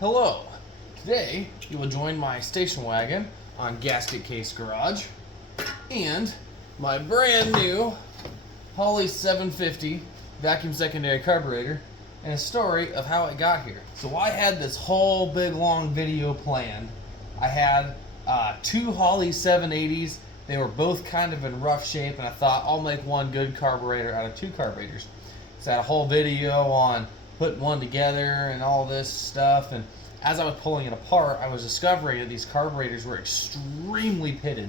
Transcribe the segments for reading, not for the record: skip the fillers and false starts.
Hello. Today you will join my station wagon on Gasket Case Garage and my brand new Holley 750 vacuum secondary carburetor and a story of how it got here. So I had this whole big long video planned. I had two Holley 780s. They were both kind of in rough shape, and I thought I'll make one good carburetor out of two carburetors. So I had a whole video on putting one together and all this stuff, and as I was pulling it apart, I was discovering that these carburetors were extremely pitted.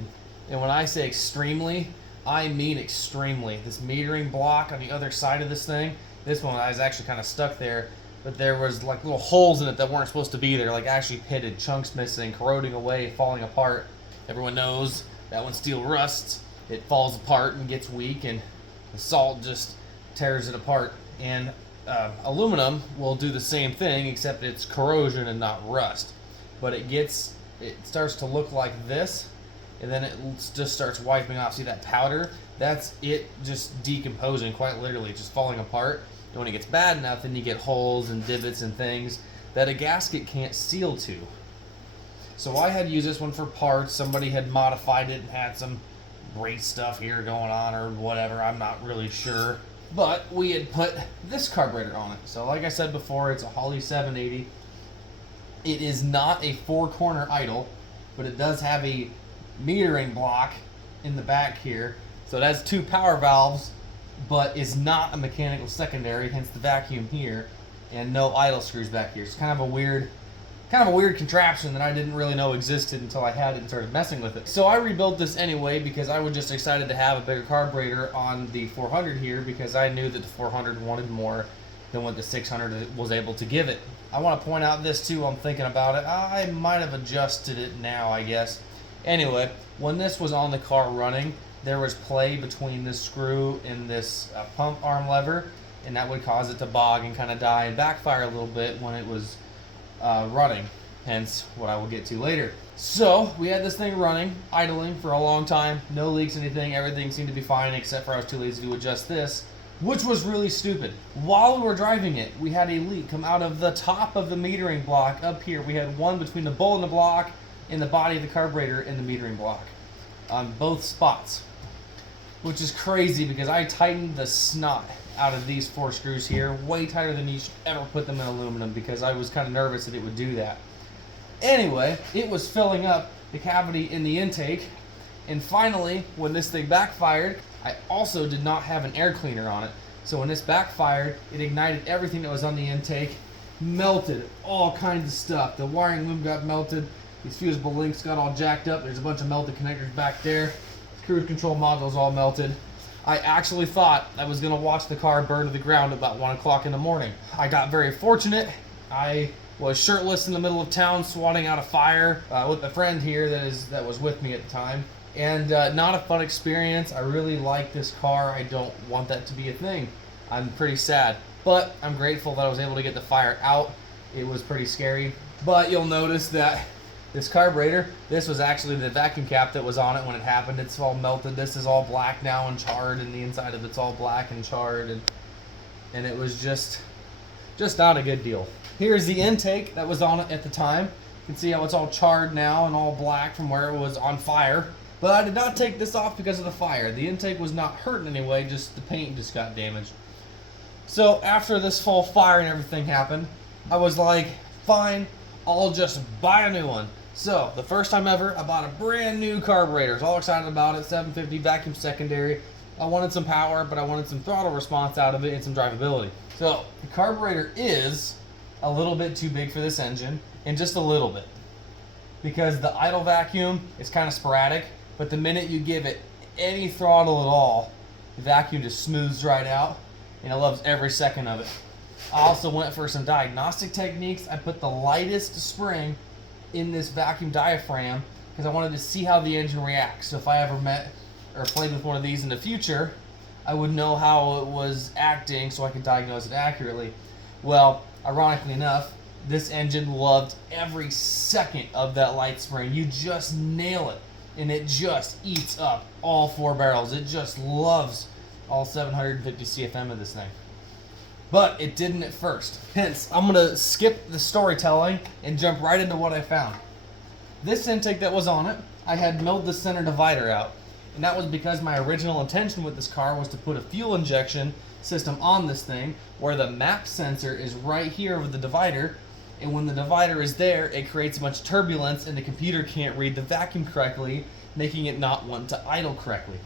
And when I say extremely, I mean extremely. This metering block on the other side of this thing, this one I was actually kind of stuck there, but there was like little holes in it that weren't supposed to be there, like actually pitted, chunks missing, corroding away, falling apart. Everyone knows that when steel rusts, it falls apart and gets weak, and the salt just tears it apart. And aluminum will do the same thing, except it's corrosion and not rust. But it starts to look like this, and then it just starts wiping off. See that powder? That's it just decomposing, quite literally, just falling apart. And when it gets bad enough, then you get holes and divots and things that a gasket can't seal to. So I had used this one for parts. Somebody had modified it and had some brake stuff here going on or whatever. I'm not really sure. But we had put this carburetor on it. So like I said before, it's a Holley 780. It is not a four-corner idle, but it does have a metering block in the back here. So it has two power valves, but is not a mechanical secondary, hence the vacuum here, and no idle screws back here. It's kind of a weird contraption that I didn't really know existed until I had it and started messing with it. So I rebuilt this anyway because I was just excited to have a bigger carburetor on the 400 here, because I knew that the 400 wanted more than what the 600 was able to give it. I want to point out this too, I'm thinking about it. I might have adjusted it now, I guess. Anyway, when this was on the car running, there was play between this screw and this pump arm lever, and that would cause it to bog and kind of die and backfire a little bit when it was running, hence what I will get to later. So we had this thing running, idling for a long time, no leaks, anything, everything seemed to be fine, except for I was too lazy to adjust this, which was really stupid. While we were driving it, we had a leak come out of the top of the metering block up here. We had one between the bowl in the block and the body of the carburetor and the metering block on both spots, which is crazy because I tightened the snot out of these four screws here way tighter than you should ever put them in aluminum, because I was kind of nervous that it would do that. Anyway, it was filling up the cavity in the intake, and finally, when this thing backfired, I also did not have an air cleaner on it. So when this backfired, it ignited everything that was on the intake, melted all kinds of stuff. The wiring loom got melted, these fusible links got all jacked up, there's a bunch of melted connectors back there, cruise control modules all melted. I actually thought I was going to watch the car burn to the ground about 1 o'clock in the morning. I got very fortunate. I was shirtless in the middle of town swatting out a fire with a friend here that was with me at the time. And not a fun experience. I really like this car. I don't want that to be a thing. I'm pretty sad. But I'm grateful that I was able to get the fire out. It was pretty scary. But you'll notice that this carburetor, this was actually the vacuum cap that was on it when it happened. It's all melted. This is all black now and charred, and the inside of it's all black and charred, and it was just not a good deal. Here's the intake that was on it at the time. You can see how it's all charred now and all black from where it was on fire. But I did not take this off because of the fire. The intake was not hurt in any way, just the paint just got damaged. So after this full fire and everything happened, I was like, fine, I'll just buy a new one. So, the first time ever, I bought a brand new carburetor. I was all excited about it, 750 vacuum secondary. I wanted some power, but I wanted some throttle response out of it and some drivability. So, the carburetor is a little bit too big for this engine, and just a little bit. Because the idle vacuum is kind of sporadic, but the minute you give it any throttle at all, the vacuum just smooths right out, and it loves every second of it. I also went for some diagnostic techniques. I put the lightest spring in this vacuum diaphragm because I wanted to see how the engine reacts. So if I ever met or played with one of these in the future, I would know how it was acting so I could diagnose it accurately. Well, ironically enough, this engine loved every second of that light spring. You just nail it, and it just eats up all four barrels. It just loves all 750 CFM of this thing. but it didn't at first. Hence, I'm gonna skip the storytelling and jump right into what I found. This intake that was on it, I had milled the center divider out. And that was because my original intention with this car was to put a fuel injection system on this thing where the map sensor is right here over the divider, and when the divider is there, it creates a bunch of turbulence and the computer can't read the vacuum correctly, making it not want to idle correctly.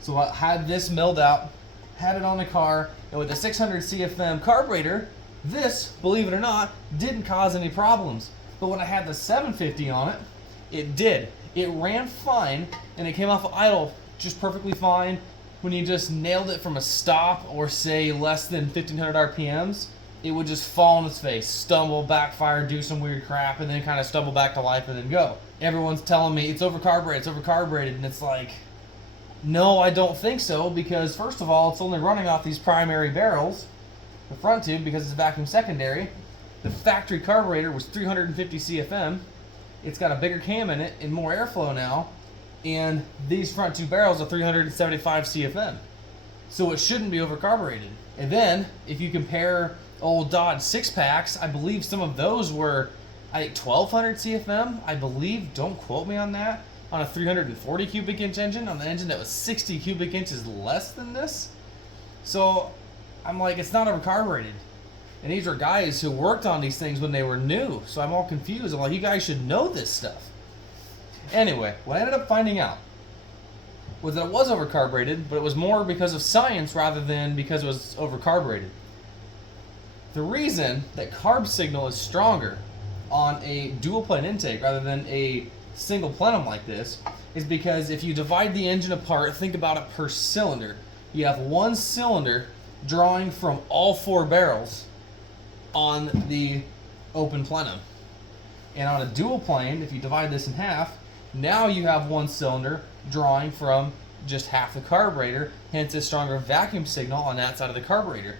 So I had this milled out, had it on the car, and with the 600 CFM carburetor, this, believe it or not, didn't cause any problems. But when I had the 750 on it, it did. It ran fine, and it came off of idle just perfectly fine. When you just nailed it from a stop or say less than 1500 RPMs, it would just fall on its face, stumble, backfire, do some weird crap, and then kind of stumble back to life and then go. Everyone's telling me it's overcarbureted, and it's like, no, I don't think so, because first of all, it's only running off these primary barrels, the front tube, because it's vacuum secondary. The factory carburetor was 350 CFM. It's got a bigger cam in it and more airflow now, and these front two barrels are 375 CFM. So it shouldn't be overcarbureted. And then, if you compare old Dodge 6-packs, I believe some of those were, 1200 CFM, I believe, don't quote me on that, on a 340 cubic inch engine, on the engine that was 60 cubic inches less than this. So, I'm like, it's not overcarbureted. And these are guys who worked on these things when they were new, so I'm all confused. I'm like, you guys should know this stuff. Anyway, what I ended up finding out was that it was overcarbureted, but it was more because of science rather than because it was overcarbureted. The reason that carb signal is stronger on a dual plane intake rather than a single plenum like this is because if you divide the engine apart, think about it per cylinder. You have one cylinder drawing from all four barrels on the open plenum. And on a dual plane, if you divide this in half, now you have one cylinder drawing from just half the carburetor, hence a stronger vacuum signal on that side of the carburetor.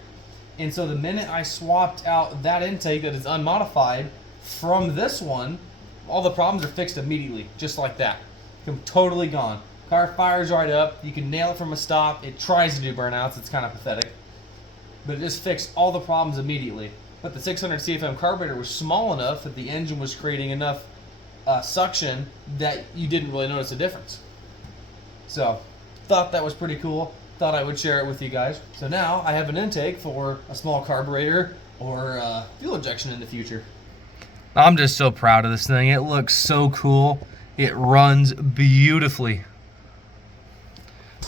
And so the minute I swapped out that intake that is unmodified from this one, all the problems are fixed immediately, just like that. Totally gone. Car fires right up, you can nail it from a stop, it tries to do burnouts, it's kind of pathetic. But it just fixed all the problems immediately. But the 600 CFM carburetor was small enough that the engine was creating enough suction that you didn't really notice a difference. So, thought that was pretty cool. Thought I would share it with you guys. So now I have an intake for a small carburetor or fuel injection in the future. I'm just so proud of this thing. It looks so cool. It runs beautifully.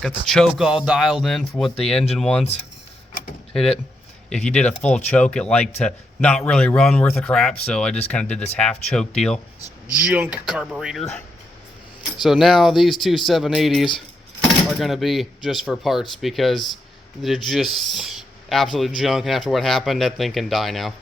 Got the choke all dialed in for what the engine wants. Hit it. If you did a full choke, it liked to not really run worth a crap, so I just kind of did this half choke deal. It's junk carburetor. So now these two 780s are going to be just for parts because they're just absolute junk, and after what happened, that thing can die now.